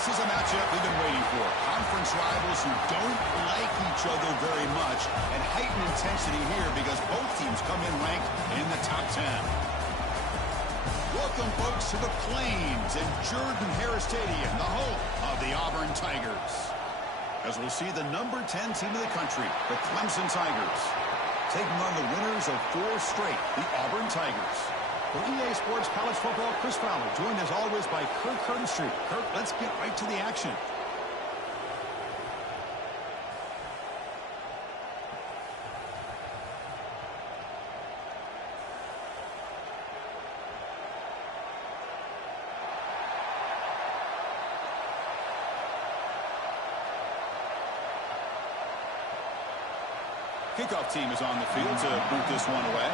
This is a matchup we've been waiting for. Conference rivals who don't like each other very much, and heightened intensity here because both teams come in ranked in the top 10. Welcome, folks, to the Plains and Jordan-Hare Stadium, the home of the Auburn Tigers. As we'll see the number 10 team in the country, the Clemson Tigers, taking on the winners of 4 straight, the Auburn Tigers. For EA Sports College Football, Chris Fowler, joined as always by Kirk Herbstreit. Kirk, let's get right to the action. Kickoff team is on the field to boot this one away.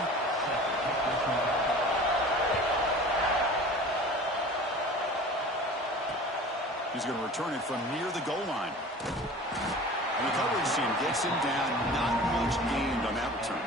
He's going to return it from near the goal line. And the coverage team gets him down. Not much gained on that return.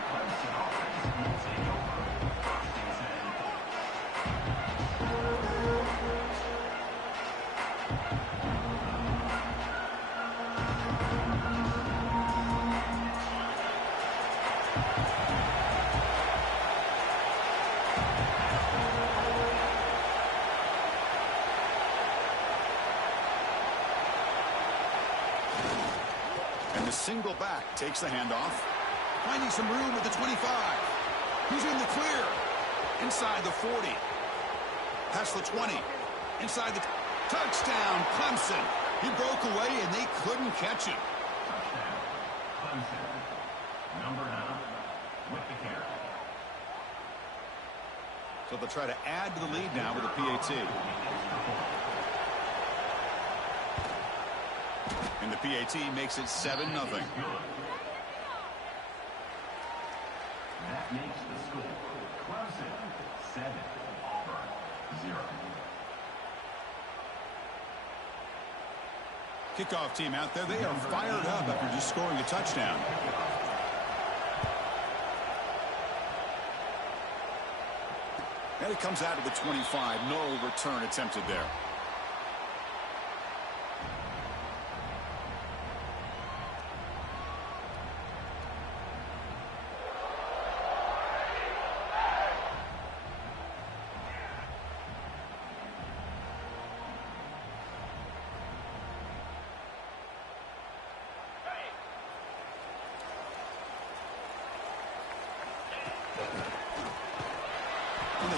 Single back takes the handoff, finding some room at the 25. He's in the clear. Inside the 40. Past the 20. Inside the touchdown, Clemson. He broke away and they couldn't catch him. Touchdown, Clemson. Number 9 with the carry. So they'll try to add to the lead now with a PAT. And the PAT makes it 7-0. That makes the score Clemson 7, Auburn 0. Kickoff team out there. They are fired up after just scoring a touchdown. And it comes out of the 25. No return attempted there.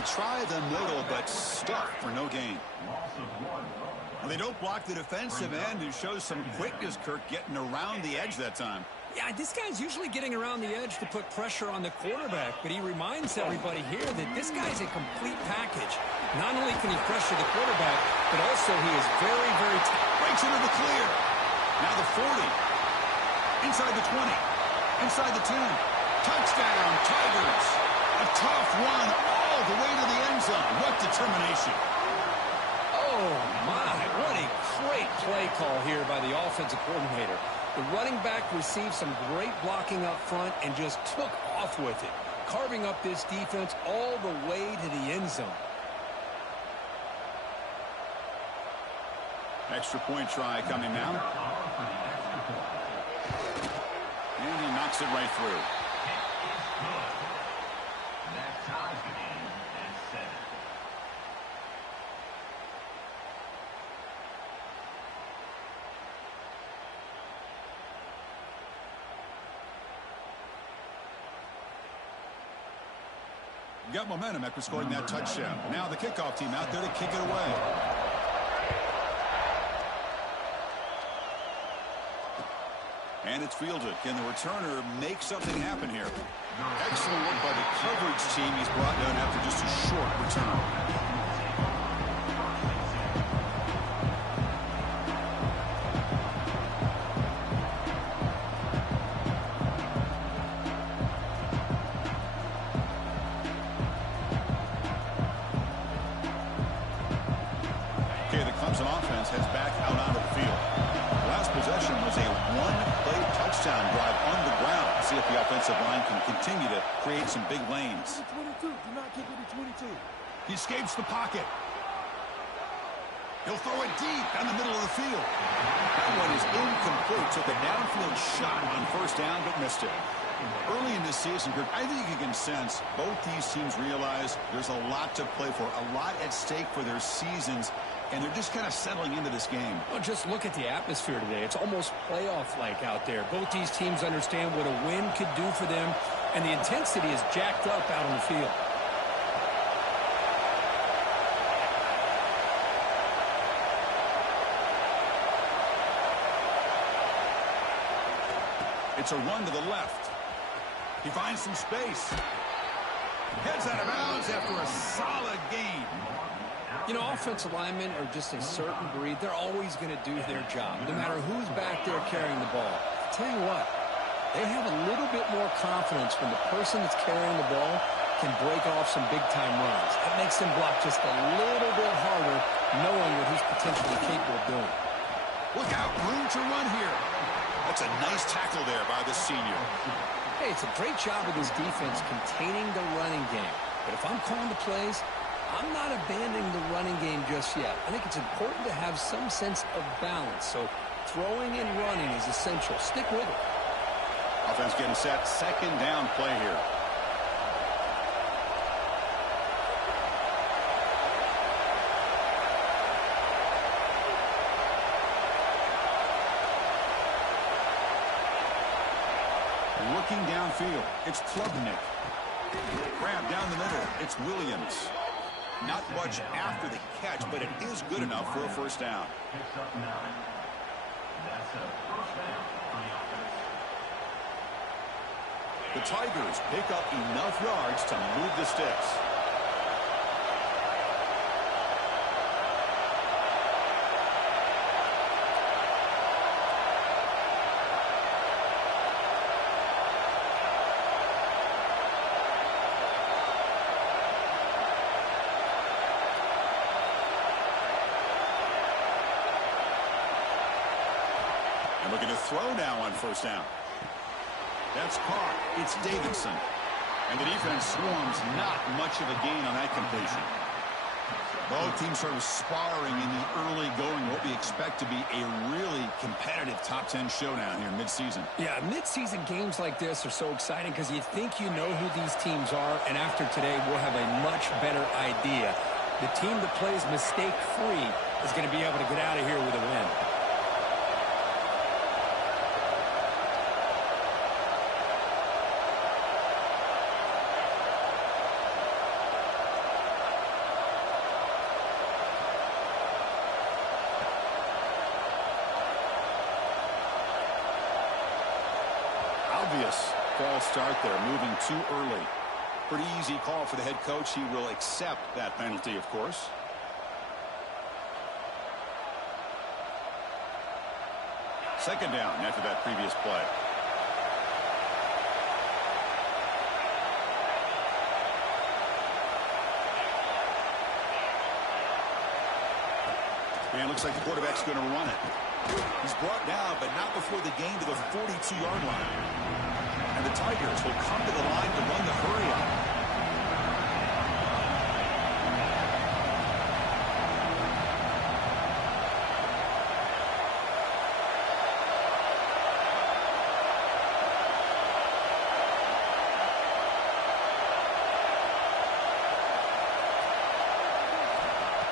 Try the middle, but stuck for no gain. Well, they don't block the defensive end, who shows some quickness, Kirk, getting around the edge that time. Yeah, this guy's usually getting around the edge to put pressure on the quarterback, but he reminds everybody here that this guy's a complete package. Not only can he pressure the quarterback, but also he is very, very breaks into the clear. Now the 40. Inside the 20. Inside the 10. Touchdown, Tigers. A tough run all the way to the end zone. What determination. Oh, my. What a great play call here by the offensive coordinator. The running back received some great blocking up front and just took off with it, carving up this defense all the way to the end zone. Extra point try coming now. And he knocks it right through. Got momentum after scoring that touchdown. Now the kickoff team out there to kick it away. And it's fielded. Can the returner make something happen here? Excellent work by the coverage team. He's brought down after just a short return. Clemson offense heads back out onto the field. Last possession was a one-play touchdown drive on the ground. See if the offensive line can continue to create some big lanes. 22. Do not kick it to 22. He escapes the pocket. He'll throw it deep down the middle of the field. That one is incomplete. Took a downfield shot on first down, but missed it. Early in this season, I think you can sense both these teams realize there's a lot to play for, a lot at stake for their seasons, and they're just kind of settling into this game. Well, just look at the atmosphere today. It's almost playoff-like out there. Both these teams understand what a win could do for them, and the intensity is jacked up out on the field. It's a run to the left. He finds some space. Heads out of bounds after a solid gain. You know, offensive linemen are just a certain breed. They're always going to do their job, no matter who's back there carrying the ball. I'll tell you what, they have a little bit more confidence when the person that's carrying the ball can break off some big-time runs. That makes them block just a little bit harder, knowing what he's potentially capable of doing. Look out, room to run here. That's a nice tackle there by the senior. Hey, it's a great job of this defense containing the running game. But if I'm calling the plays, I'm not abandoning the running game just yet. I think it's important to have some sense of balance. So throwing and running is essential. Stick with it. Offense getting set. Second down play here. Looking downfield, it's Klubnik. Grab down the middle, it's Williams. Not much after the catch, but it is good enough for a first down. The Tigers pick up enough yards to move the sticks. Looking to throw now on first down. That's caught. It's Davidson. And the defense swarms, not much of a gain on that completion. Both teams sort of sparring in the early going. What we expect to be a really competitive top 10 showdown here mid-season. Yeah, mid-season games like this are so exciting because you think you know who these teams are, and after today we'll have a much better idea. The team that plays mistake-free is going to be able to get out of here with a win. Obvious false start there, moving too early. Pretty easy call for the head coach. He will accept that penalty, of course. Second down after that previous play. And it looks like the quarterback's going to run it. He's brought down, but not before the gain to the 42-yard line. And the Tigers will come to the line to run the hurry-up.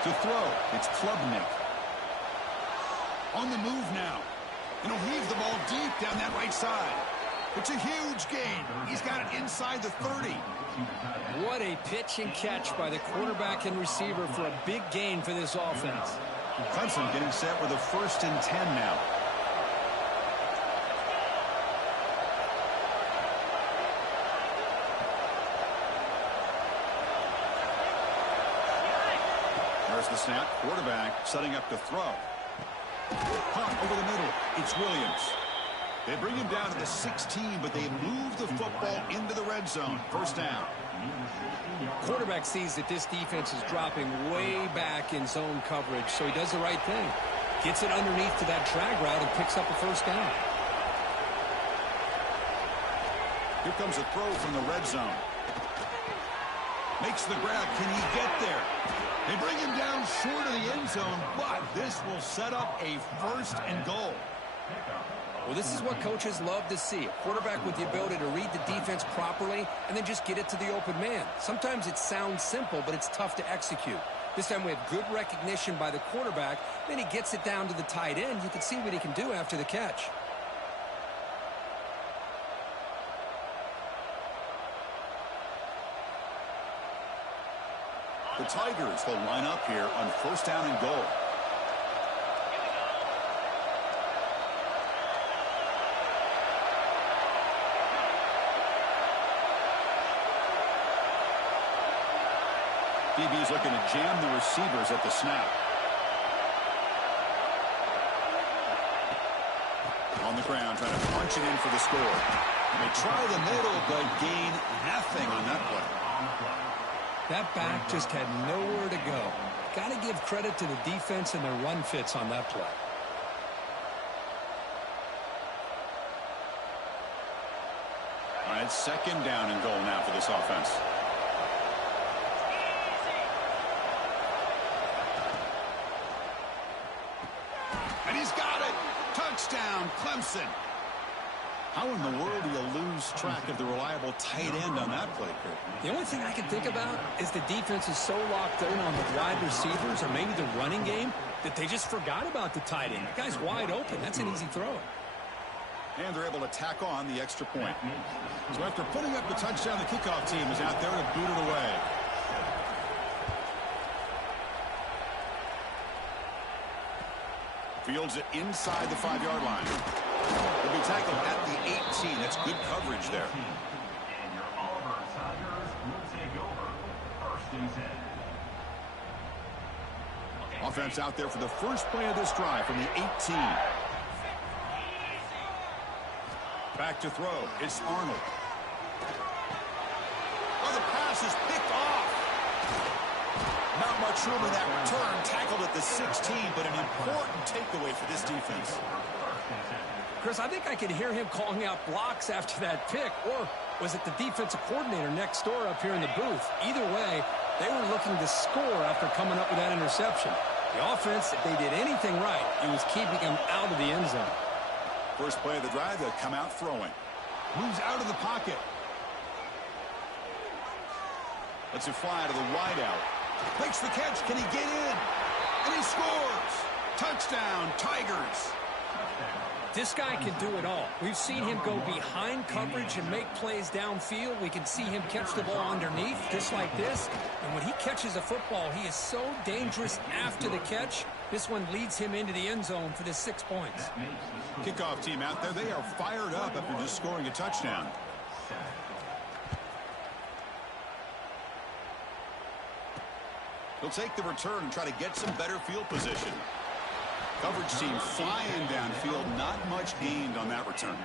To throw, it's Klubnik. On the move now. And he'll heave the ball deep down that right side. It's a huge gain. He's got it inside the 30. What a pitch and catch by the quarterback and receiver for a big gain for this offense. Clemson getting set with a 1st and 10 now. There's the snap. Quarterback setting up to throw. Pump over the middle. It's Williams. They bring him down to the 16, but they move the football into the red zone. First down. Quarterback sees that this defense is dropping way back in zone coverage, so he does the right thing. Gets it underneath to that drag route and picks up a first down. Here comes a throw from the red zone. Makes the grab. Can he get there? They bring him down short of the end zone, but this will set up a 1st and goal. Well, this is what coaches love to see. A quarterback with the ability to read the defense properly and then just get it to the open man. Sometimes it sounds simple, but it's tough to execute. This time we have good recognition by the quarterback. Then he gets it down to the tight end. You can see what he can do after the catch. The Tigers will line up here on 1st down and goal. DB's looking to jam the receivers at the snap. On the ground, trying to punch it in for the score. And they try the middle, but gain nothing on that play. That back just had nowhere to go. Got to give credit to the defense and their run fits on that play. All right, 2nd down and goal now for this offense. And he's got it. Touchdown, Clemson. How in the world do you lose track of the reliable tight end on that play, Kurt? The only thing I can think about is the defense is so locked in on the wide receivers or maybe the running game that they just forgot about the tight end. The guy's wide open. That's an easy throw. And they're able to tack on the extra point. So after putting up the touchdown, the kickoff team is out there to boot it away. Fields it inside the 5-yard line. He'll be tackled at the 18. That's good coverage there. And your Auburn Tigers will take over 1st and 10. Offense out there for the first play of this drive from the 18. Back to throw. It's Arnold. Oh, the pass is picked off. Not much room in that return. Tackled at the 16, but an important takeaway for this defense. Chris, I think I could hear him calling out blocks after that pick, or was it the defensive coordinator next door up here in the booth? Either way, they were looking to score after coming up with that interception. The offense, if they did anything right, it was keeping him out of the end zone. First play of the drive, they'll come out throwing. Moves out of the pocket. Lets it fly to the wideout. Makes the catch. Can he get in? And he scores. Touchdown, Tigers. This guy can do it all. We've seen him go behind coverage and make plays downfield. We can see him catch the ball underneath, just like this. And when he catches a football, he is so dangerous after the catch. This one leads him into the end zone for the 6 points. Kickoff team out there, they are fired up after just scoring a touchdown. He'll take the return and try to get some better field position. Coverage team flying downfield, not much gained on that return.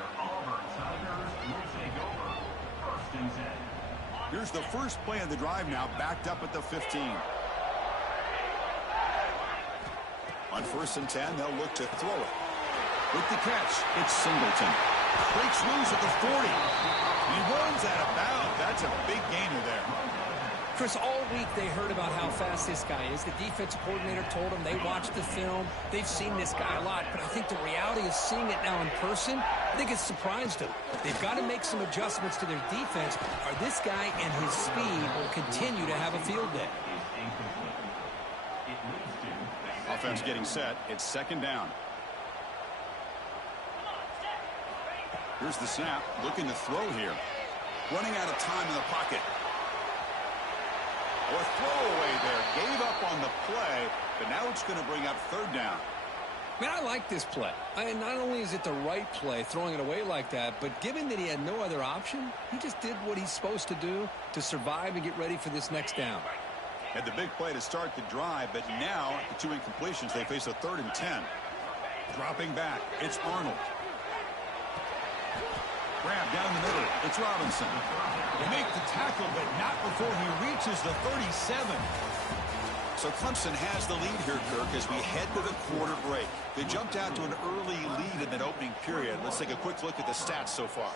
Here's the first play of the drive now, backed up at the 15. On 1st and 10, they'll look to throw it. With the catch, it's Singleton. Breaks loose at the 40. He runs out of bounds. That's a big gainer there. Chris, all week they heard about how fast this guy is. The defensive coordinator told them they watched the film. They've seen this guy a lot, but I think the reality of seeing it now in person, I think it's surprised them. They've got to make some adjustments to their defense, or this guy and his speed will continue to have a field day. Offense getting set. It's 2nd down. Here's the snap. Looking to throw here. Running out of time in the pocket. Or throwaway there. Gave up on the play, but now it's going to bring up 3rd down. Man, I like this play. Not only is it the right play, throwing it away like that, but given that he had no other option, he just did what he's supposed to do to survive and get ready for this next down. Had the big play to start the drive, but now, the 2 incompletions, they face a 3rd and 10. Dropping back, it's Arnold. Grab down the middle, it's Robinson. They make the tackle, but not before he reaches the 37. So Clemson has the lead here, Kirk, as we head to the quarter break. They jumped out to an early lead in that opening period. Let's take a quick look at the stats so far.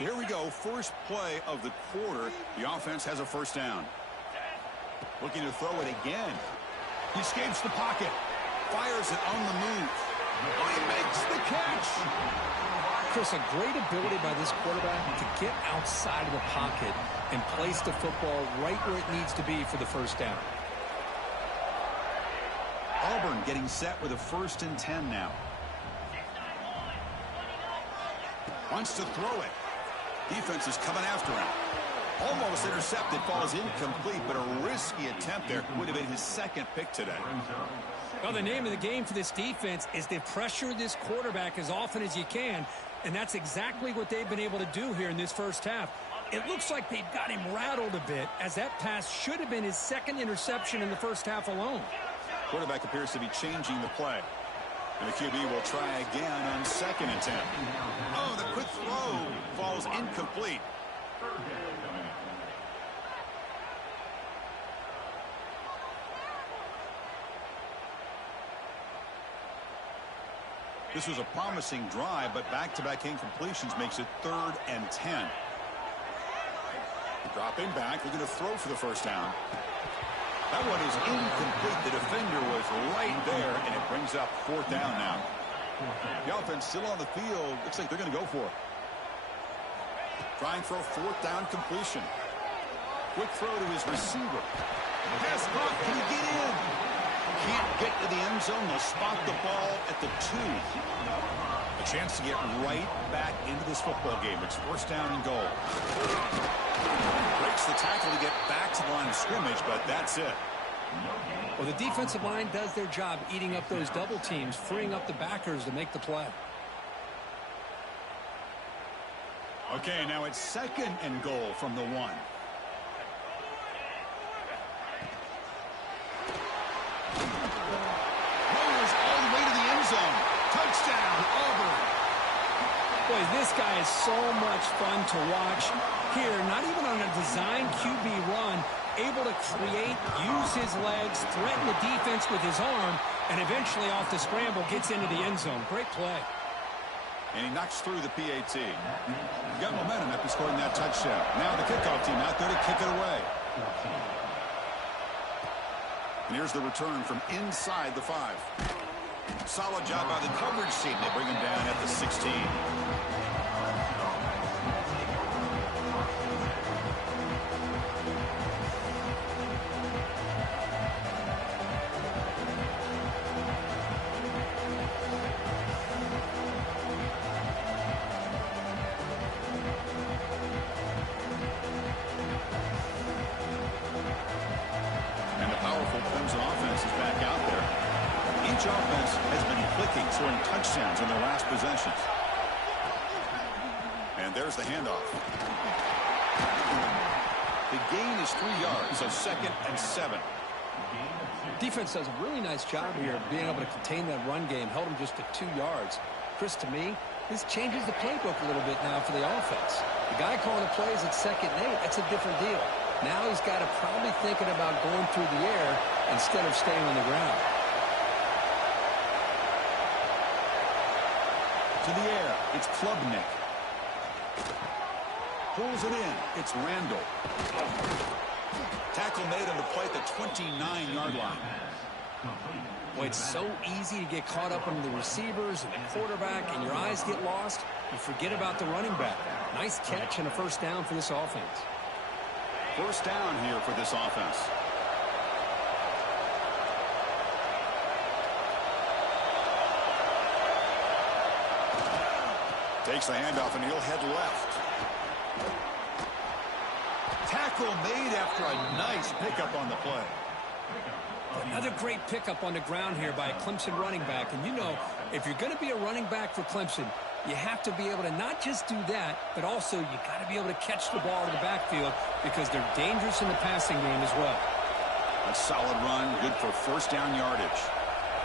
So here we go, first play of the quarter. The offense has a first down. Looking to throw it again. He escapes the pocket. Fires it on the move. Oh, he makes the catch. Chris, a great ability by this quarterback to get outside of the pocket and place the football right where it needs to be for the first down. Auburn getting set with a 1st and 10 now. Wants to throw it. Defense is coming after him. Almost intercepted, falls incomplete, but a risky attempt there. Would have been his second pick today. Well, the name of the game for this defense is to pressure this quarterback as often as you can, and that's exactly what they've been able to do here in this first half. It looks like they've got him rattled a bit, as that pass should have been his second interception in the first half alone. Quarterback appears to be changing the play. And the QB will try again on 2nd and 10. Oh, the quick throw falls incomplete. This was a promising drive, but back-to-back incompletions makes it 3rd and 10. Dropping back, looking to throw for the first down. That one is incomplete. The defender was right there, and it brings up 4th down now. The offense still on the field. Looks like they're going to go for it. Trying for a 4th down completion. Quick throw to his receiver. Pass caught. Can he get in? Can't get to the end zone. They'll spot the ball at the 2. A chance to get right back into this football game. It's 1st down and goal. Breaks the tackle to get back to the line of scrimmage, but that's it. Well, the defensive line does their job eating up those double teams, freeing up the backers to make the play. Okay, now it's 2nd and goal from the 1. Rolls all the way to the end zone. Touchdown, Auburn. Boy, this guy is so much fun to watch. Here, not even on a design QB run, able to create, use his legs, threaten the defense with his arm, and eventually off the scramble gets into the end zone. Great play. And he knocks through the PAT. Got momentum after scoring that touchdown. Now the kickoff team out there to kick it away. And here's the return from inside the 5. Solid job by the coverage team. They bring him down at the 16. And the powerful Clemson offense is back out there. Each offense has been clicking, scoring touchdowns in their last possessions. And there's the handoff. The gain is 3 yards, so 2nd and 7. Defense does a really nice job here of being able to contain that run game, held him just at 2 yards. Chris, to me, this changes the playbook a little bit now for the offense. The guy calling the plays at 2nd and 8, that's a different deal. Now he's got to probably thinking about going through the air instead of staying on the ground. To the air, it's Klubnik. Pulls it in, it's Randall. Tackle made on the play at the 29-yard line. Boy, it's so easy to get caught up on the receivers and the quarterback, and your eyes get lost. You forget about the running back. Nice catch and a 1st down for this offense. 1st down here for this offense. Takes the handoff and he'll head left. Tackle made after a nice pickup on the play. Another great pickup on the ground here by a Clemson running back. And you know, if you're going to be a running back for Clemson, you have to be able to not just do that, but also you got to be able to catch the ball in the backfield because they're dangerous in the passing game as well. A solid run, good for 1st down yardage.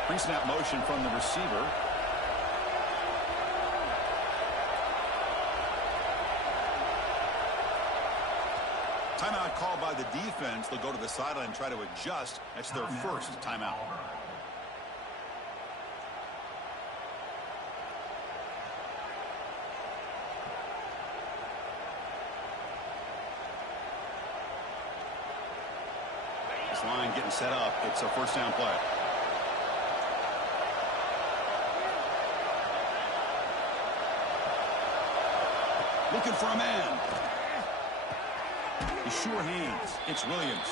Pre-snap motion from the receiver. Timeout called by the defense. They'll go to the sideline and try to adjust. That's their first timeout. line getting set up. It's a first down play. Looking for a man. He's sure hands. It's Williams.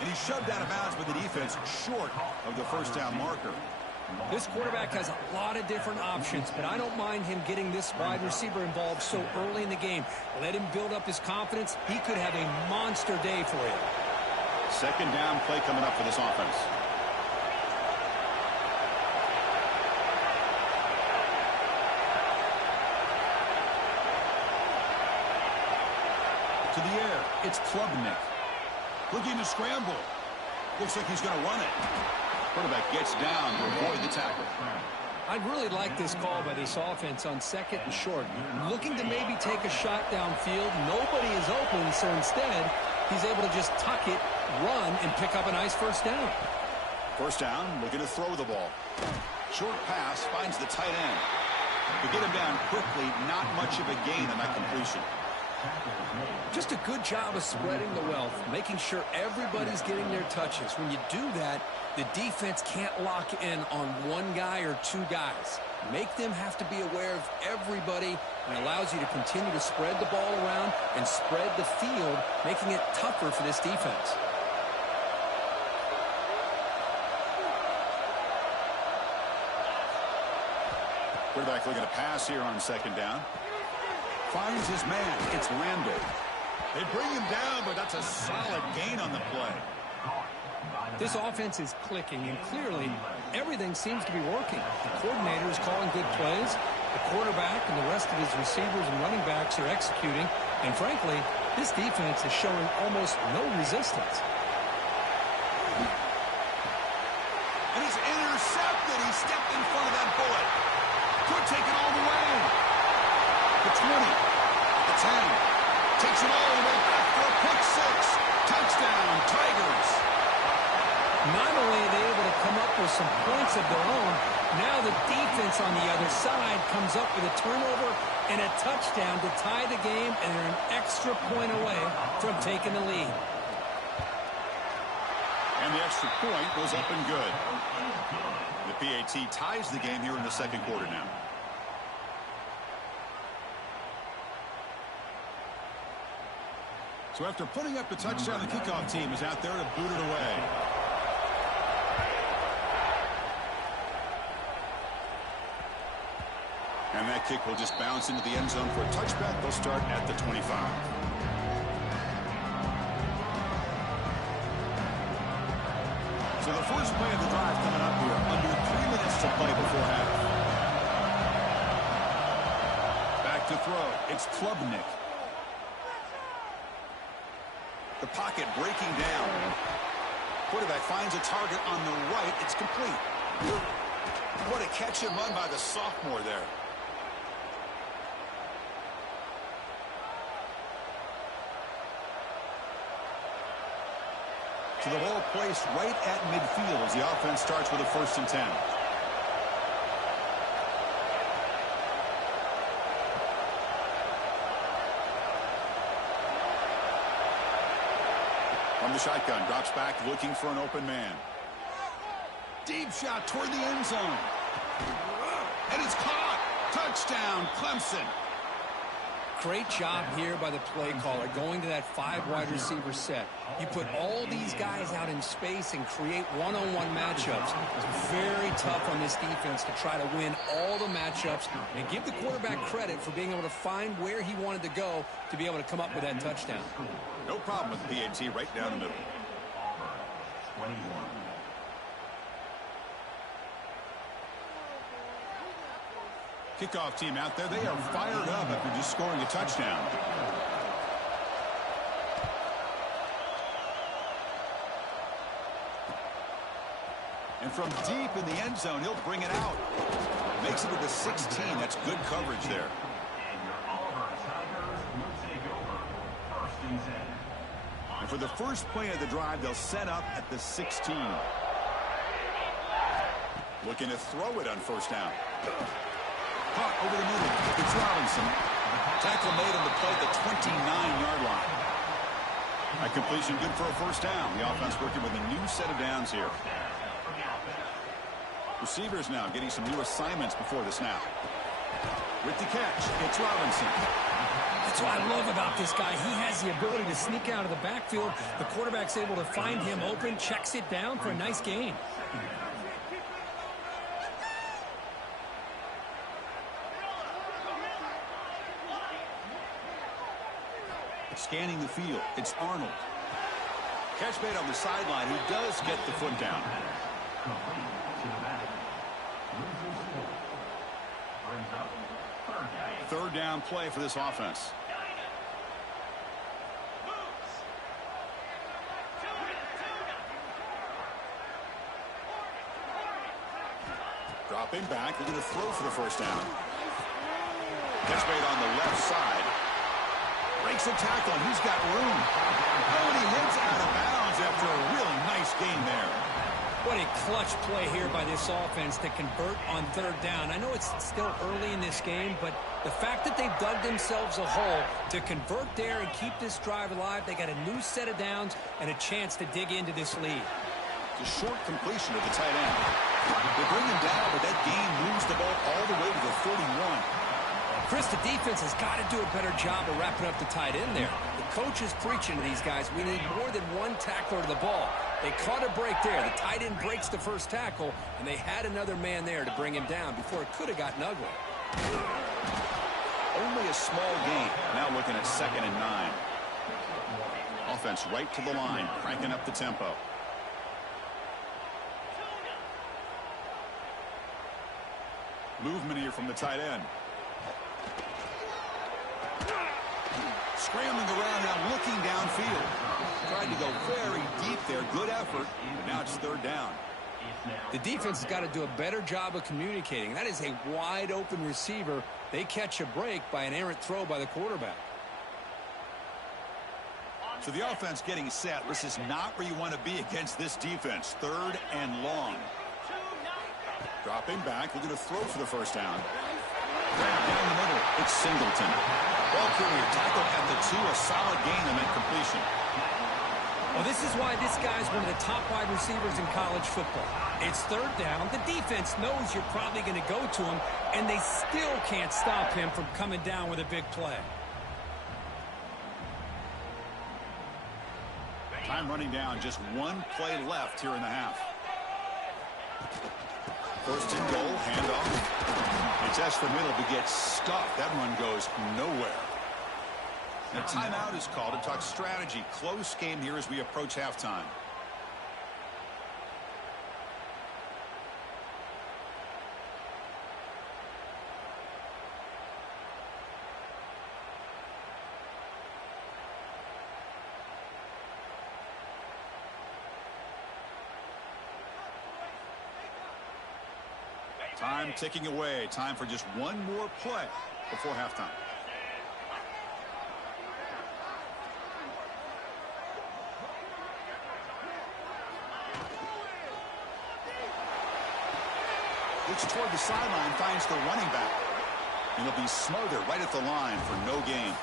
And he's shoved out of bounds by the defense short of the first down marker. This quarterback has a lot of different options, but I don't mind him getting this wide receiver involved so early in the game. Let him build up his confidence. He could have a monster day for you. Second down play coming up for this offense. To the air, it's Klubnik. Looking to scramble. Looks like he's going to run it. Quarterback gets down to avoid the tackle. I really like this call by this offense on second and short. Looking to maybe take a shot downfield. Nobody is open, so instead, he's able to just tuck it, run, and pick up a nice first down. First down, looking to throw the ball. Short pass, finds the tight end. To get him down quickly, not much of a gain on that completion. Just a good job of spreading the wealth, making sure everybody's getting their touches. When you do that, the defense can't lock in on one guy or two guys. Make them have to be aware of everybody, and allows you to continue to spread the ball around and spread the field, making it tougher for this defense. Quarterback looking to pass here on second down. Finds his man. It's Randall. They bring him down, but that's a solid gain on the play. This offense is clicking, and clearly everything seems to be working. The coordinator is calling good plays. The quarterback and the rest of his receivers and running backs are executing. And frankly, this defense is showing almost no resistance. And he's intercepted. He stepped in front of that bullet. Could take it all the way. The 20, the 10, takes it all the way back for a pick six. Touchdown, Tigers. Not only are they able to come up with some points of their own, now the defense on the other side comes up with a turnover and a touchdown to tie the game, and they're an extra point away from taking the lead. And the extra point goes up and good. The PAT ties the game here in the second quarter now. So after putting up the touchdown, the kickoff team is out there to boot it away. And that kick will just bounce into the end zone for a touchback. They'll start at the 25. So the first play of the drive coming up here. Under 3 minutes to play before half. Back to throw. It's Klubnik. The pocket breaking down. Quarterback finds a target on the right. It's complete. What a catch and run by the sophomore there. So the ball placed right at midfield as the offense starts with a 1st and 10. From the shotgun, drops back looking for an open man. Deep shot toward the end zone. And it's caught. Touchdown, Clemson. Great job here by the play caller, going to that 5 wide receiver set. You put all these guys out in space and create one-on-one matchups. It's very tough on this defense to try to win all the matchups and give the quarterback credit for being able to find where he wanted to go to be able to come up with that touchdown. No problem with the PAT right down the middle. Auburn, 21. Kickoff team out there. They are fired up after just scoring a touchdown. And from deep in the end zone, he'll bring it out. Makes it to the 16. That's good coverage there. And your Auburn Tigers will take over 1st and 10. And for the first play of the drive, they'll set up at the 16. Looking to throw it on 1st down. Caught over the middle. It's Robinson. Tackle made on the play at the 29-yard line. A completion good for a first down. The offense working with a new set of downs here. Receivers now getting some new assignments before the snap. With the catch, it's Robinson. That's what I love about this guy. He has the ability to sneak out of the backfield. The quarterback's able to find him open, checks it down for a nice gain. Scanning the field, it's Arnold. Catch made on the sideline, who does get the foot down. Third down play for this offense. Dropping back, they're going to throw for the first down. Catch made on the left side. Breaks a tackle, and he's got room. Oh, and he hits out of bounds after a really nice gain there. What a clutch play here by this offense to convert on third down. I know it's still early in this game, but the fact that they've dug themselves a hole to convert there and keep this drive alive, they got a new set of downs and a chance to dig into this lead. The short completion of the tight end. They bring him down, but that gain moves the ball all the way to the 41. Chris, the defense has got to do a better job of wrapping up the tight end there. The coach is preaching to these guys, we need more than one tackler to the ball. They caught a break there. The tight end breaks the first tackle, and they had another man there to bring him down before it could have gotten ugly. Only a small gain. Now looking at 2nd and 9. Offense right to the line, cranking up the tempo. Movement here from the tight end. Scrambling around now, looking downfield. Tried to go very deep there. Good effort, but now it's third down. The defense has got to do a better job of communicating. That is a wide open receiver. They catch a break by an errant throw by the quarterback. So the offense getting set. This is not where you want to be against this defense. Third and long. Dropping back. They're going to throw for the first down. Down the middle, it's Singleton. Ball carrier tackled at the 2. A solid gain and then completion. Well, this is why this guy's one of the top wide receivers in college football. It's third down. The defense knows you're probably going to go to him, and they still can't stop him from coming down with a big play. Time running down. Just one play left here in the half. First and goal, handoff. It's S for middle, but gets stuffed. That run goes nowhere. The timeout is called to talk strategy. Close game here as we approach halftime. Time ticking away. Time for just one more play before halftime. Looks toward the sideline, finds the running back. And he'll be smothered right at the line for no gain.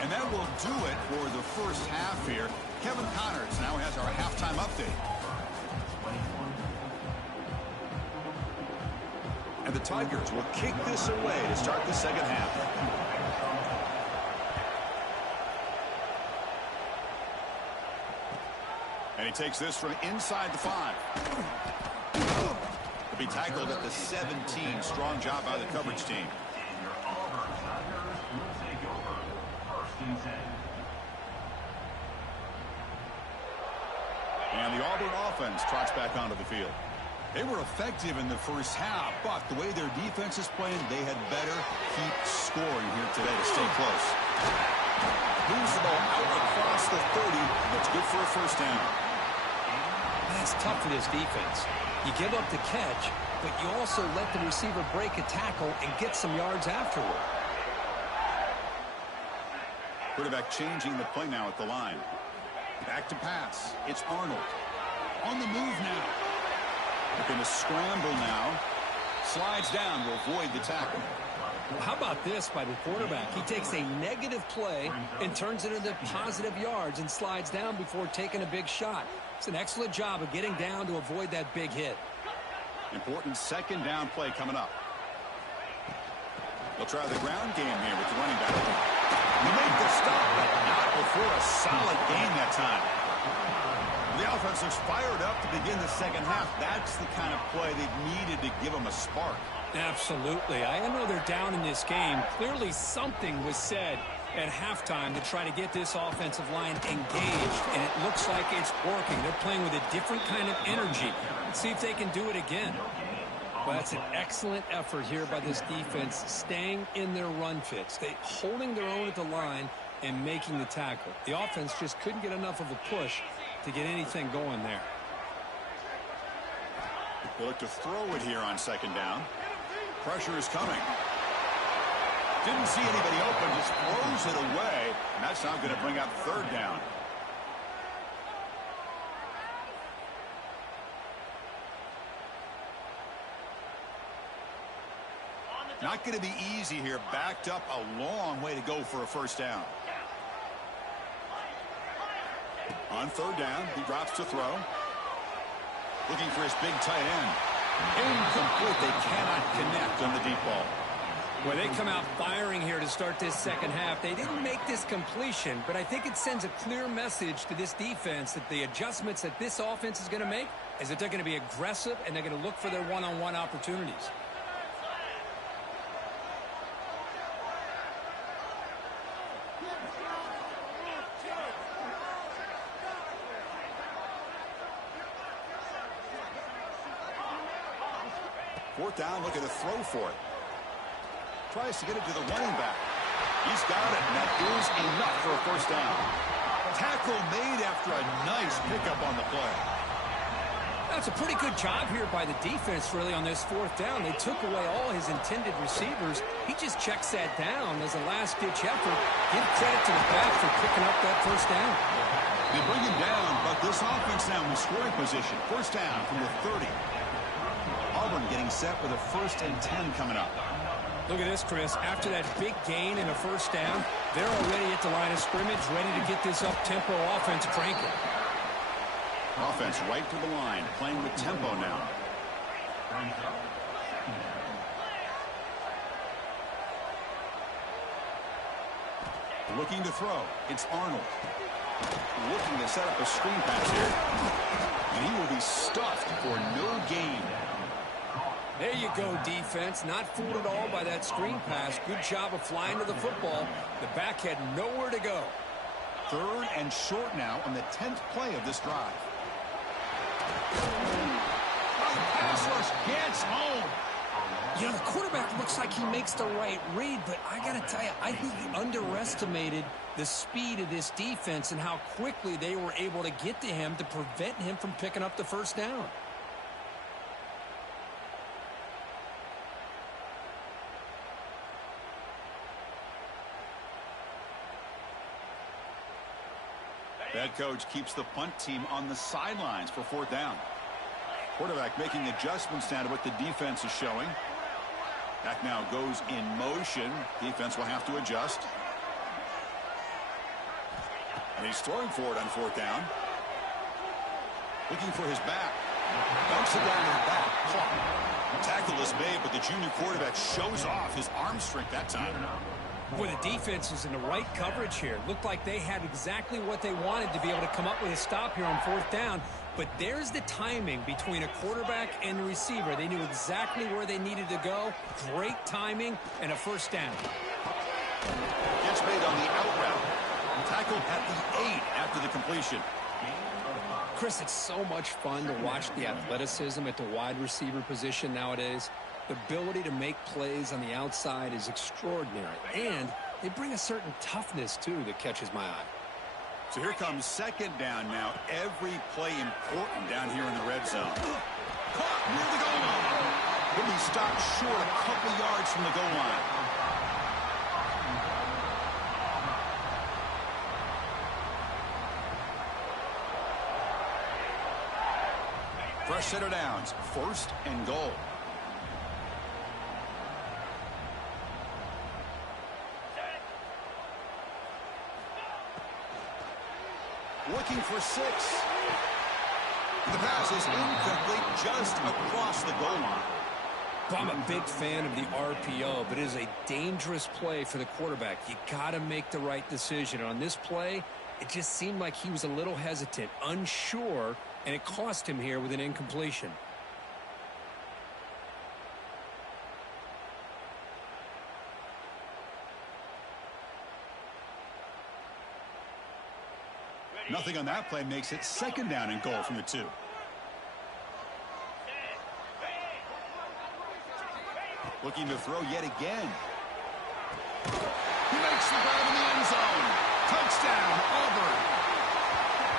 And that will do it for the first half here. Kevin Connors now has our halftime update. And the Tigers will kick this away to start the second half. And he takes this from inside the 5. He'll be tackled at the 17. Strong job by the coverage team. And the Auburn offense trots back onto the field. They were effective in the first half, but the way their defense is playing, they had better keep scoring here today to stay close. Moves the ball out across the 30. That's good for a first down. That's tough for this defense. You give up the catch, but you also let the receiver break a tackle and get some yards afterward. Quarterback changing the play now at the line. Back to pass. It's Arnold. On the move now. Looking to scramble now. Slides down to avoid the tackle. Well, how about this by the quarterback? He takes a negative play and turns it into positive yards and slides down before taking a big shot. It's an excellent job of getting down to avoid that big hit. Important second down play coming up. They'll try the ground game here with the running back. They make the stop, but not before a solid gain that time. The offense is fired up to begin the second half. That's the kind of play they've needed to give them a spark. Absolutely. I know they're down in this game. Clearly something was said at halftime to try to get this offensive line engaged, and it looks like it's working. They're playing with a different kind of energy. Let's see if they can do it again. Well, that's an excellent effort here by this defense, staying in their run fits. They holding their own at the line and making the tackle. The offense just couldn't get enough of a push to get anything going there. They look to throw it here on second down. Pressure is coming. Didn't see anybody open, just throws it away, and that's not going to bring up third down. Not going to be easy here. Backed up a long way to go for a first down. On third down, he drops to throw. Looking for his big tight end. Incomplete. They cannot connect on the deep ball. Well, they come out firing here to start this second half. They didn't make this completion, but I think it sends a clear message to this defense that the adjustments that this offense is going to make is that they're going to be aggressive and they're going to look for their one-on-one opportunities. Fourth down, looking to throw for it. Tries to get it to the running back. He's got it, and that is enough for a first down. Tackle made after a nice pickup on the play. That's a pretty good job here by the defense, really, on this fourth down. They took away all his intended receivers. He just checks that down as a last-ditch effort. Give credit to the back for picking up that first down. They bring him down, but this offense now in scoring position. First down from the 30. Auburn getting set with a 1st and 10 coming up. Look at this, Chris. After that big gain and a first down, they're already at the line of scrimmage, ready to get this up-tempo offense cranking. Offense right to the line, playing with tempo now. Looking to throw. It's Arnold. Looking to set up a screen pass here. And he will be stuffed for no gain. There you go, defense. Not fooled at all by that screen pass. Good job of flying to the football. The back had nowhere to go. 3rd and short now on the 10th play of this drive. The pass rush gets home. You know, the quarterback looks like he makes the right read, but I got to tell you, I think he underestimated the speed of this defense and how quickly they were able to get to him to prevent him from picking up the first down. Head coach keeps the punt team on the sidelines for 4th down. Quarterback making adjustments now to what the defense is showing. Back now goes in motion. Defense will have to adjust. And he's throwing for it on 4th down. Looking for his back. Dumps it down to the back. Caught. Tackle is made, but the junior quarterback shows off his arm strength that time. Boy, the defense was in the right coverage here. Looked like they had exactly what they wanted to be able to come up with a stop here on 4th down. But there's the timing between a quarterback and the receiver. They knew exactly where they needed to go. Great timing and a first down. Gets made on the out route. Tackled at the 8 after the completion. Chris, it's so much fun to watch the athleticism at the wide receiver position nowadays. The ability to make plays on the outside is extraordinary. And they bring a certain toughness, too, that catches my eye. So here comes 2nd down now. Every play important down here in the red zone. Caught near the goal line. He'll be stopped short a couple yards from the goal line. Fresh set of downs. 1st and goal. looking for 6. The pass is incomplete just across the goal line. I'm a big fan of the RPO, but it is a dangerous play for the quarterback. You got to make the right decision. On this play, it just seemed like he was a little hesitant, unsure, and it cost him here with an incompletion. Nothing on that play makes it 2nd down and goal from the 2. Looking to throw yet again. He makes the grab in the end zone. Touchdown, Auburn.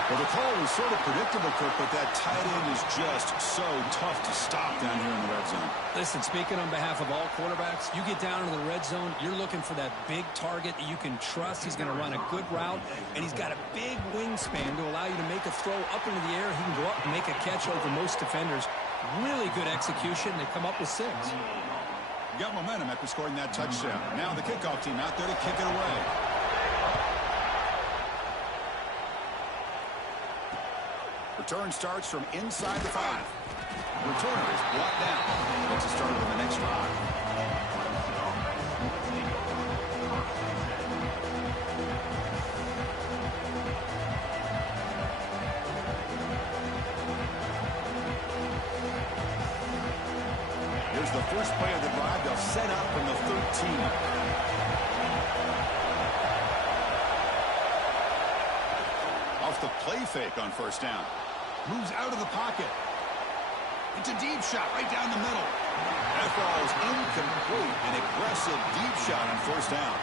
Well, the call was sort of predictable, Kirk, but that tight end is just so tough to stop down here in the red zone. Listen, speaking on behalf of all quarterbacks, you get down into the red zone, you're looking for that big target that you can trust. He's going to run a good route, and he's got a big wingspan to allow you to make a throw up into the air. He can go up and make a catch over most defenders. Really good execution. They come up with 6. Got momentum after scoring that touchdown. Now the kickoff team out there to kick it away. Return starts from inside the 5. Returner is brought down. Gets us started on the next drive. Here's the first play of the drive. They'll set up from the 13. Off the play fake on 1st down. Moves out of the pocket. It's a deep shot right down the middle. That falls incomplete. An aggressive deep shot on 1st down.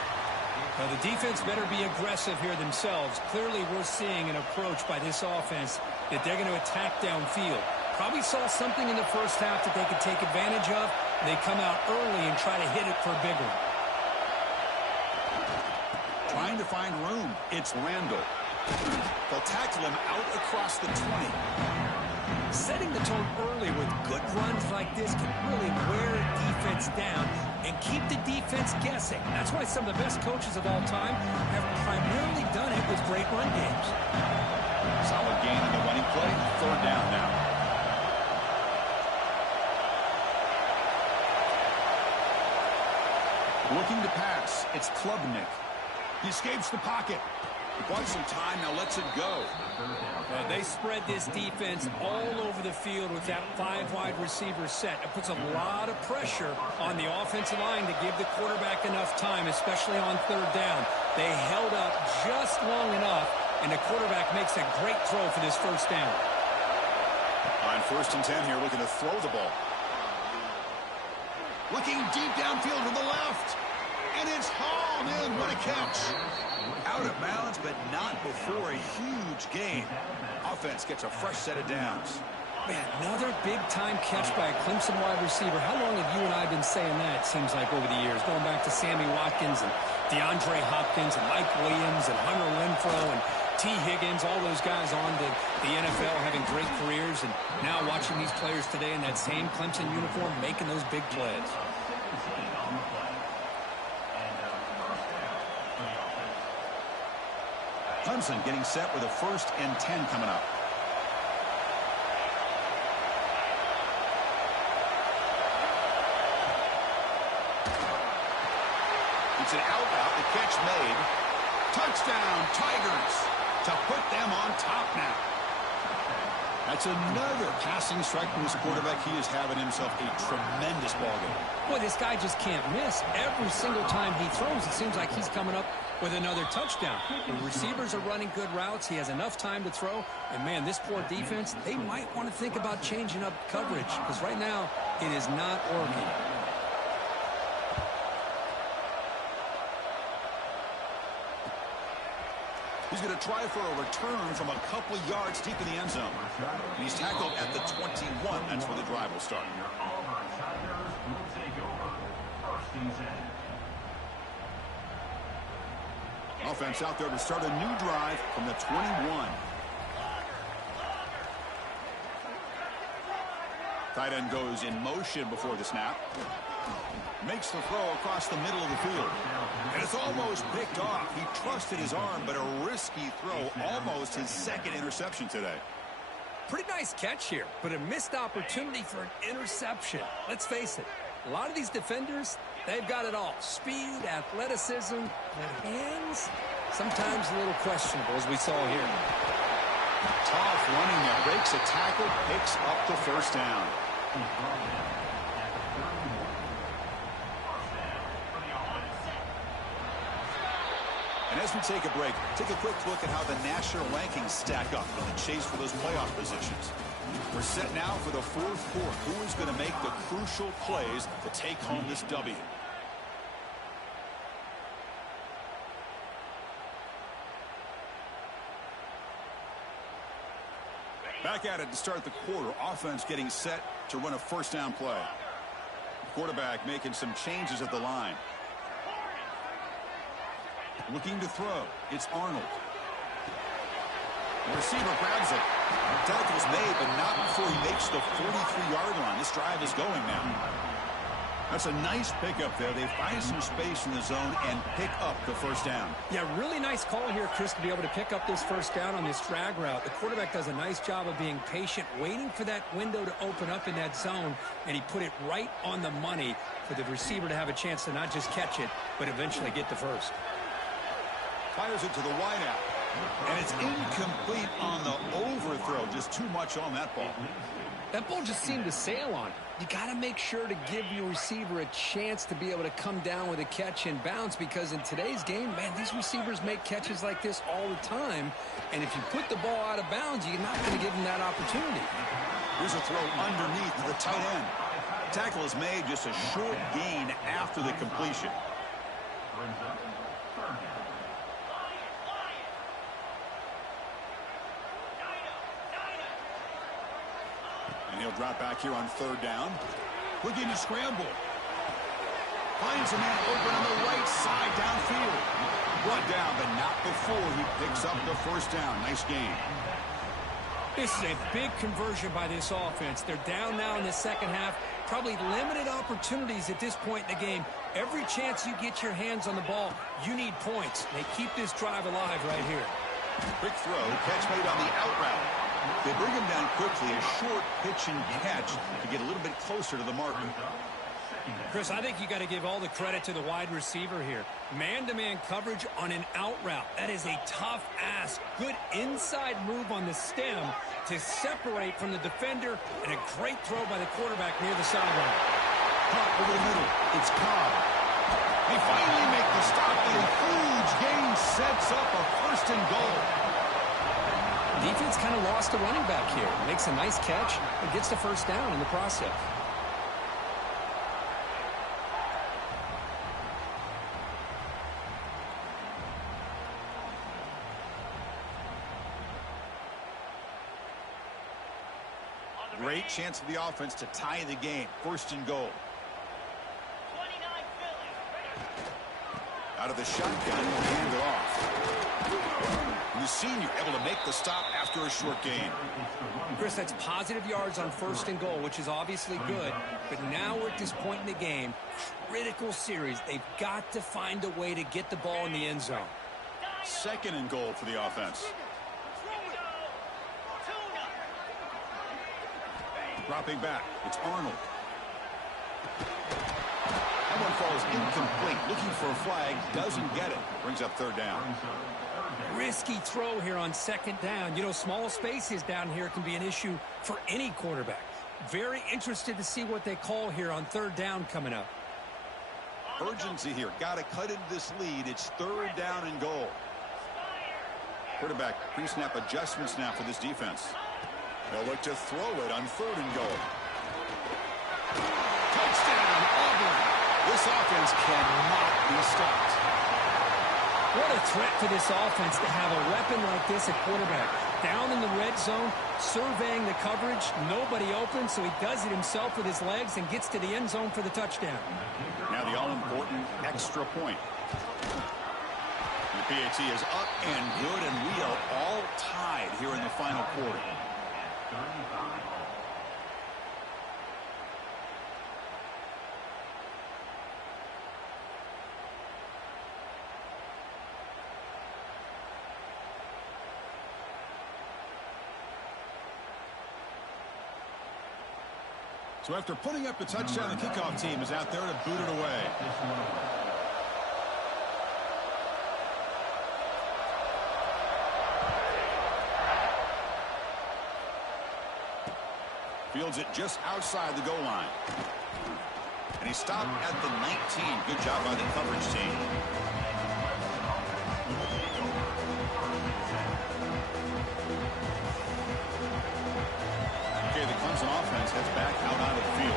Well, the defense better be aggressive here themselves. Clearly, we're seeing an approach by this offense that they're going to attack downfield. Probably saw something in the first half that they could take advantage of. They come out early and try to hit it for a big one. Trying to find room. It's Randall. They'll tackle him out across the 20. Setting the tone early with good runs like this can really wear defense down and keep the defense guessing. That's why some of the best coaches of all time have primarily done it with great run games. Solid gain on the running play. 3rd down now. Looking to pass. It's Klubnik. He escapes the pocket. He wants some time, now lets it go. They spread this defense all over the field with that 5 wide receiver set. It puts a lot of pressure on the offensive line to give the quarterback enough time, especially on 3rd down. They held up just long enough, and the quarterback makes a great throw for this 1st down. On 1st and 10 here, looking to throw the ball. Looking deep downfield to the left. And it's hauled in. What a catch. Out of bounds, but not before a huge gain. Offense gets a fresh set of downs. Man, another big-time catch by a Clemson wide receiver. How long have you and I been saying that, it seems like, over the years? Going back to Sammy Watkins and DeAndre Hopkins and Mike Williams and Hunter Renfrow and T. Higgins, all those guys on to the NFL having great careers. And now watching these players today in that same Clemson uniform making those big plays. Clemson getting set with a 1st and 10 coming up. It's an out route. The catch made. Touchdown, Tigers, to put them on top now. That's another passing strike from this quarterback. He is having himself a tremendous ballgame. Boy, this guy just can't miss. Every single time he throws, it seems like he's coming up with another touchdown. The receivers are running good routes. He has enough time to throw. And, man, this poor defense, they might want to think about changing up coverage because right now it is not working. He's going to try for a return from a couple of yards deep in the end zone. And he's tackled at the 21. That's where the drive will start. Auburn Tigers will take over. 1st and 10. Offense out there to start a new drive from the 21. Tight end goes in motion before the snap. Makes the throw across the middle of the field. And it's almost picked off. He trusted his arm, but a risky throw, almost his second interception today. Pretty nice catch here, but a missed opportunity for an interception. Let's face it, a lot of these defenders, they've got it all. Speed, athleticism, but hands, sometimes a little questionable, as we saw here. Tough running there. Breaks a tackle, picks up the first down. And as we take a break, take a quick look at how the national rankings stack up in the chase for those playoff positions. We're set now for the fourth quarter. Who is going to make the crucial plays to take home this W? Back at it to start the quarter. Offense getting set to run a first down play. Quarterback making some changes at the line. Looking to throw. It's Arnold. The receiver grabs it. The tackle's made, but not before he makes the 43-yard line. This drive is going now. That's a nice pickup there. They find some space in the zone and pick up the first down. Yeah, really nice call here, Chris, to be able to pick up this first down on this drag route. The quarterback does a nice job of being patient, waiting for that window to open up in that zone, and he put it right on the money for the receiver to have a chance to not just catch it, but eventually get the first. Fires it to the wideout. And it's incomplete on the overthrow. Just too much on that ball. That ball just seemed to sail on. You got to make sure to give your receiver a chance to be able to come down with a catch and bounce, because in today's game, man, these receivers make catches like this all the time. And if you put the ball out of bounds, you're not going to give them that opportunity. Here's a throw underneath to the tight end. Tackle is made, just a short gain after the completion. And he'll drop back here on third down. Looking to scramble. Finds a man open on the right side downfield. Brought down, but not before he picks up the first down. Nice gain. This is a big conversion by this offense. They're down now in the second half. Probably limited opportunities at this point in the game. Every chance you get your hands on the ball, you need points. They keep this drive alive right here. Quick throw, catch made on the out route. They bring him down quickly, a short pitch and catch to get a little bit closer to the marker. Chris, I think you got to give all the credit to the wide receiver here. Man-to-man coverage on an out route. That is a tough ask. Good inside move on the stem to separate from the defender, and a great throw by the quarterback near the sideline. Caught over the middle. It's Cobb. They finally make the stop, and a huge gain sets up a first and goal. Defense kind of lost the running back here. Makes a nice catch and gets the first down in the process. Great chance for the offense to tie the game. First and goal. Out of the shotgun, he'll hand it off. And the senior able to make the stop after a short gain. Chris, that's positive yards on first and goal, which is obviously good. But now we're at this point in the game. Critical series. They've got to find a way to get the ball in the end zone. Second and goal for the offense. Dropping back, it's Arnold. That one falls incomplete. Looking for a flag, doesn't get it. Brings up third down. Risky throw here on second down. You know, small spaces down here can be an issue for any quarterback. Very interested to see what they call here on third down coming up. Urgency here. Got to cut into this lead. It's third down and goal. Quarterback pre-snap adjustments now for this defense. They'll look to throw it on third and goal. Touchdown, Auburn. This offense cannot be stopped. What a threat for this offense to have a weapon like this at quarterback. Down in the red zone, surveying the coverage. Nobody open, so he does it himself with his legs and gets to the end zone for the touchdown. Now the all-important extra point. The PAT is up and good, and we are all tied here in the final quarter. So after putting up the touchdown, the kickoff team is out there to boot it away. Fields it just outside the goal line. And he stopped at the 19. Good job by the coverage team. Okay, the Clemson offense heads back out onto the field.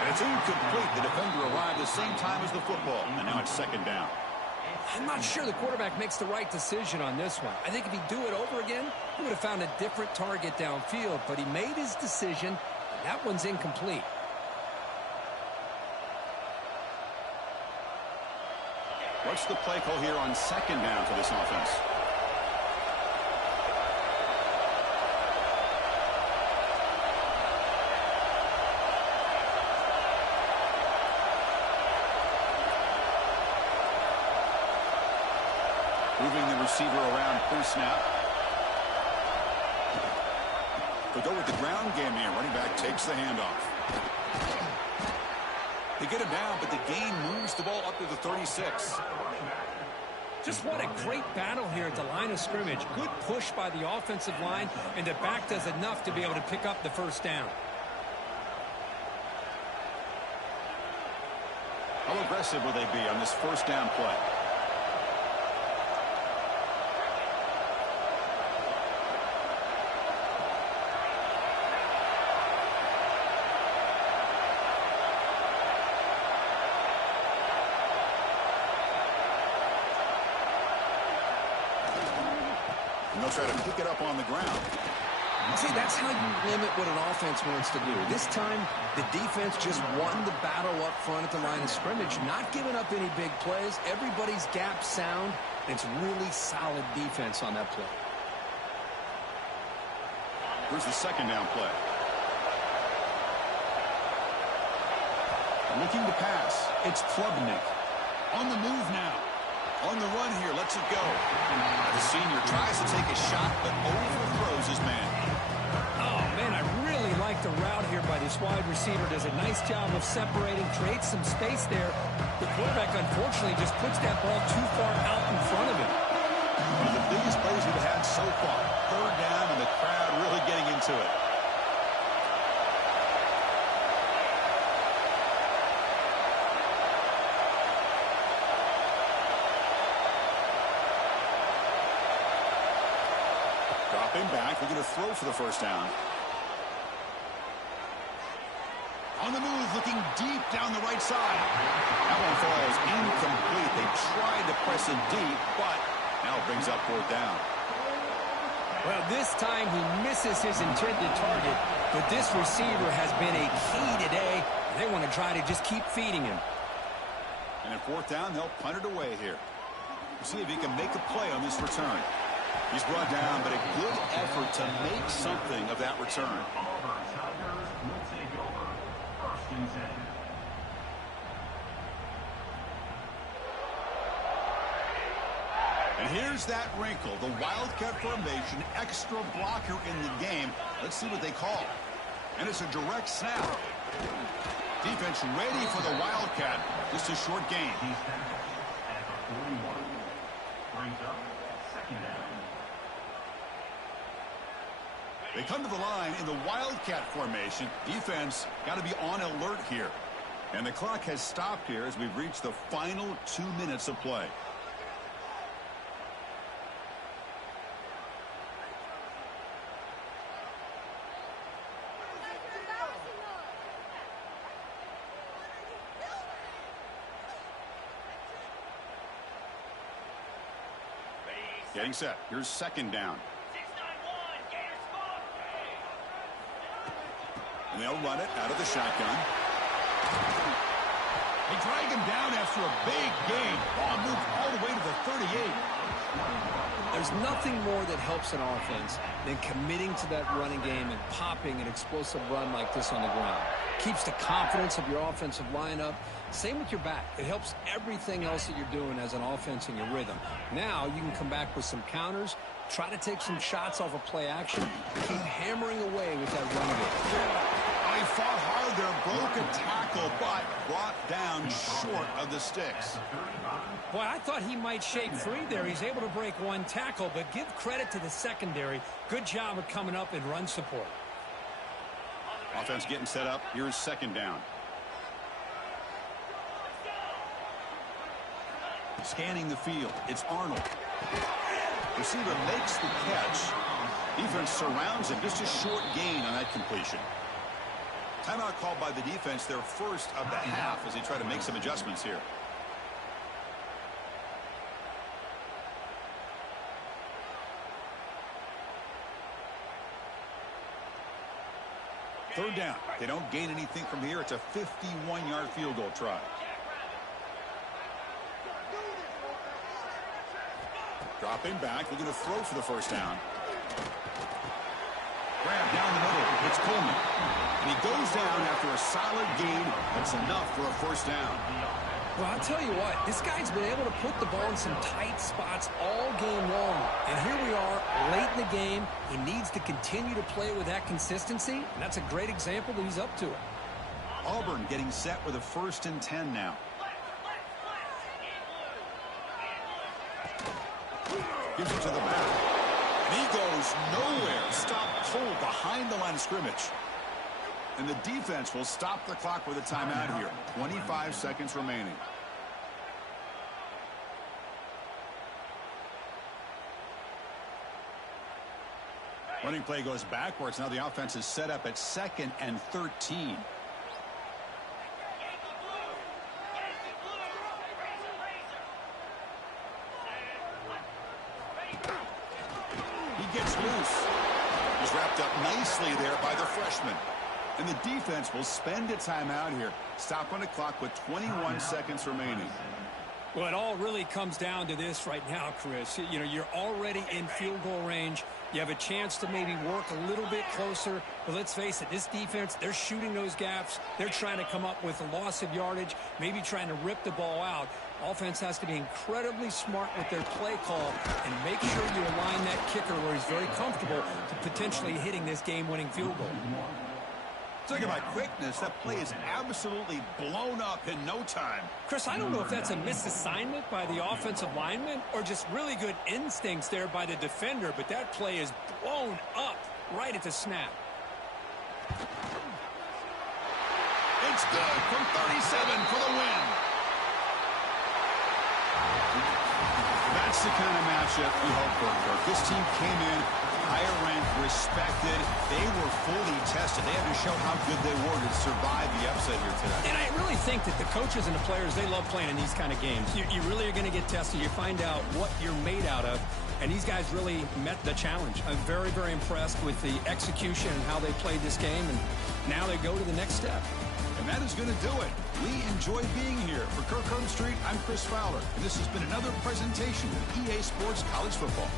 And it's incomplete. The defender arrived the same time as the football. And now it's second down. I'm not sure the quarterback makes the right decision on this one. I think if he'd do it over again, he would have found a different target downfield. But he made his decision. That one's incomplete. What's the play call here on second down for this offense? Moving the receiver around pre-snap. They'll go with the ground game here. Running back takes the handoff. They get him down, but the gain moves the ball up to the 36. Just what a great battle here at the line of scrimmage. Good push by the offensive line, and the back does enough to be able to pick up the first down. How aggressive will they be on this first down play? They'll try to pick it up on the ground. See, that's how you limit what an offense wants to do. This time, the defense just won the battle up front at the line of scrimmage, not giving up any big plays. Everybody's gap sound, and it's really solid defense on that play. Here's the second down play. Looking to pass. It's Klubnik. On the move now. On the run here, lets it go. The senior tries to take a shot, but overthrows his man. Oh, man, I really like the route here by this wide receiver. Does a nice job of separating, creates some space there. The quarterback, unfortunately, just puts that ball too far out in front of him. One of the biggest plays we've had so far. Third down, and the crowd really getting into it. Dropping back, we're going to throw for the first down. On the move, looking deep down the right side. That one falls incomplete. They tried to press it deep, but now it brings up fourth down. Well, this time he misses his intended target, but this receiver has been a key today. They want to try to just keep feeding him. And at fourth down, they'll punt it away here. We'll see if he can make a play on this return. He's brought down, but a good effort to make something of that return. Auburn Tigers will take over. First and 10. And here's that wrinkle, the Wildcat formation, extra blocker in the game. Let's see what they call. And it's a direct snap. Defense ready for the Wildcat. Just a short gain. He's tackled at the 41. Brings up second down. They come to the line in the Wildcat formation. Defense got to be on alert here. And the clock has stopped here as we've reached the final 2 minutes of play. Getting set. Here's second down. And they'll run it out of the shotgun. They drag him down after a big gain. Ball moved all the way to the 38. There's nothing more that helps an offense than committing to that running game and popping an explosive run like this on the ground. Keeps the confidence of your offensive lineup. Same with your back. It helps everything else that you're doing as an offense in your rhythm. Now you can come back with some counters, try to take some shots off of play action, keep hammering away with that run game. He fought hard there, broke a tackle, but brought down short of the sticks. Boy, I thought he might shake free there. He's able to break one tackle, but give credit to the secondary. Good job of coming up in run support. Offense getting set up. Here's second down. Scanning the field. It's Arnold. Receiver makes the catch. Defense surrounds him. Just a short gain on that completion. Timeout called by the defense, their first of the half, as they try to make some adjustments here. Third down. They don't gain anything from here. It's a 51-yard field goal try. Dropping back, looking to throw for the first down. Grab down the middle. It's Coleman. And he goes down after a solid gain. That's enough for a first down. Well, I'll tell you what, this guy's been able to put the ball in some tight spots all game long. And here we are, late in the game. He needs to continue to play with that consistency, and that's a great example that he's up to it. Auburn getting set with a 1st and 10 now. Gives it to the back. And he goes nowhere. Stop pulled behind the line of scrimmage. And the defense will stop the clock with a timeout here. 25 seconds remaining. Running play goes backwards. Now the offense is set up at 2nd and 13. He gets loose. He's wrapped up nicely there by the freshman. And the defense will spend a timeout here. Stop on the clock with 21 seconds remaining. Well, it all really comes down to this right now, Chris. You know, you're already in field goal range. You have a chance to maybe work a little bit closer. But let's face it, this defense, they're shooting those gaps. They're trying to come up with a loss of yardage, maybe trying to rip the ball out. Offense has to be incredibly smart with their play call and make sure you align that kicker where he's very comfortable to potentially hitting this game-winning field goal. Talking about quickness, that play is absolutely blown up in no time. Chris, I don't know if that's a misassignment by the offensive lineman or just really good instincts there by the defender, but that play is blown up right at the snap. It's good from 37 for the win. That's the kind of matchup we hope for. This team came in higher ranked, respected. They were fully tested. They had to show how good they were to survive the upset here today. And I really think that the coaches and the players, they love playing in these kind of games. You really are going to get tested. You find out what you're made out of. And these guys really met the challenge. I'm very, very impressed with the execution and how they played this game. And now they go to the next step. And that is going to do it. We enjoy being here. For Kirk Street, I'm Chris Fowler. And this has been another presentation of EA Sports College Football.